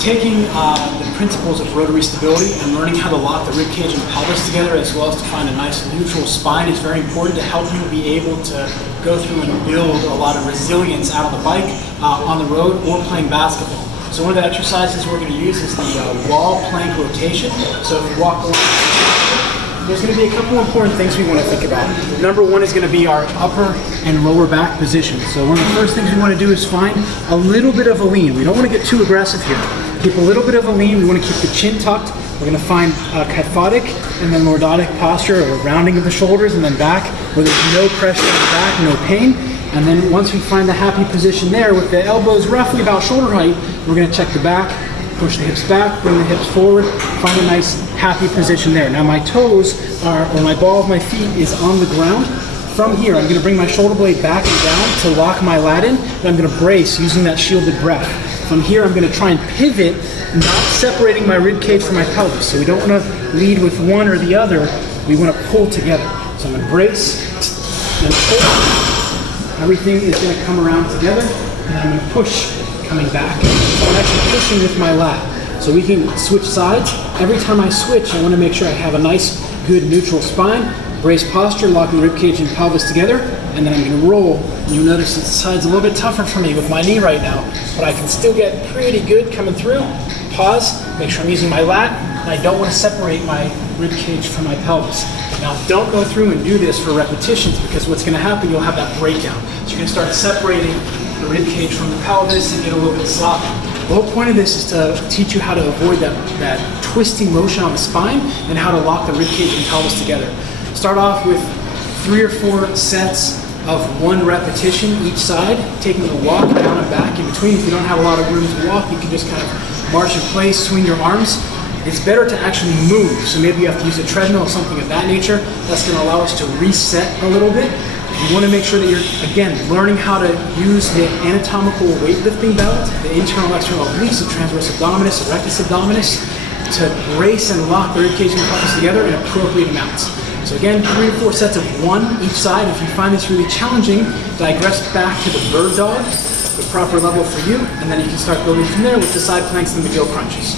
taking the principles of rotary stability and learning how to lock the rib cage and pelvis together, as well as to find a nice neutral spine, is very important to help you be able to go through and build a lot of resilience out on the bike, on the road, or playing basketball. So one of the exercises we're going to use is the wall plank rotation. So if you walk along, there's going to be a couple important things we want to think about. Number one is going to be our upper and lower back position. So one of the first things we want to do is find a little bit of a lean. We don't want to get too aggressive here. Keep a little bit of a lean. We want to keep the chin tucked. We're going to find a kyphotic and then lordotic posture, or rounding of the shoulders and then back, where there's no pressure on the back, no pain. And then once we find the happy position there, with the elbows roughly about shoulder height, we're going to check the back, push the hips back, bring the hips forward, find a nice happy position there. Now my toes are, or my ball of my feet is on the ground. From here, I'm going to bring my shoulder blade back and down to lock my lat in, and I'm going to brace using that shielded breath. From here, I'm going to try and pivot, not separating my rib cage from my pelvis. So we don't want to lead with one or the other. We want to pull together. So I'm going to brace and pull. Everything is going to come around together, and I'm going to push coming back. So I'm actually pushing with my lat. So we can switch sides. Every time I switch, I want to make sure I have a nice, good neutral spine. Brace posture, locking rib cage and pelvis together, and then I'm going to roll. And you'll notice that the side's a little bit tougher for me with my knee right now, but I can still get pretty good coming through. Pause, make sure I'm using my lat, and I don't want to separate my rib cage from my pelvis. Now, don't go through and do this for repetitions, because what's going to happen, you'll have that breakdown. So you're going to start separating the rib cage from the pelvis and get a little bit sloppy. The whole point of this is to teach you how to avoid that twisting motion on the spine and how to lock the rib cage and pelvis together. Start off with 3 or 4 sets of 1 repetition each side, taking a walk down and back in between. If you don't have a lot of room to walk, you can just kind of march in place, swing your arms. It's better to actually move, so maybe you have to use a treadmill or something of that nature. That's going to allow us to reset a little bit. You want to make sure that you're, again, learning how to use the anatomical weightlifting belt, the internal external obliques, the transverse abdominis, the rectus abdominis, to brace and lock the rib cage and pelvis together in appropriate amounts. So again, 3 to 4 sets of 1 each side. If you find this really challenging, digress back to the bird dog, the proper level for you, and then you can start building from there with the side planks and the McGill crunches.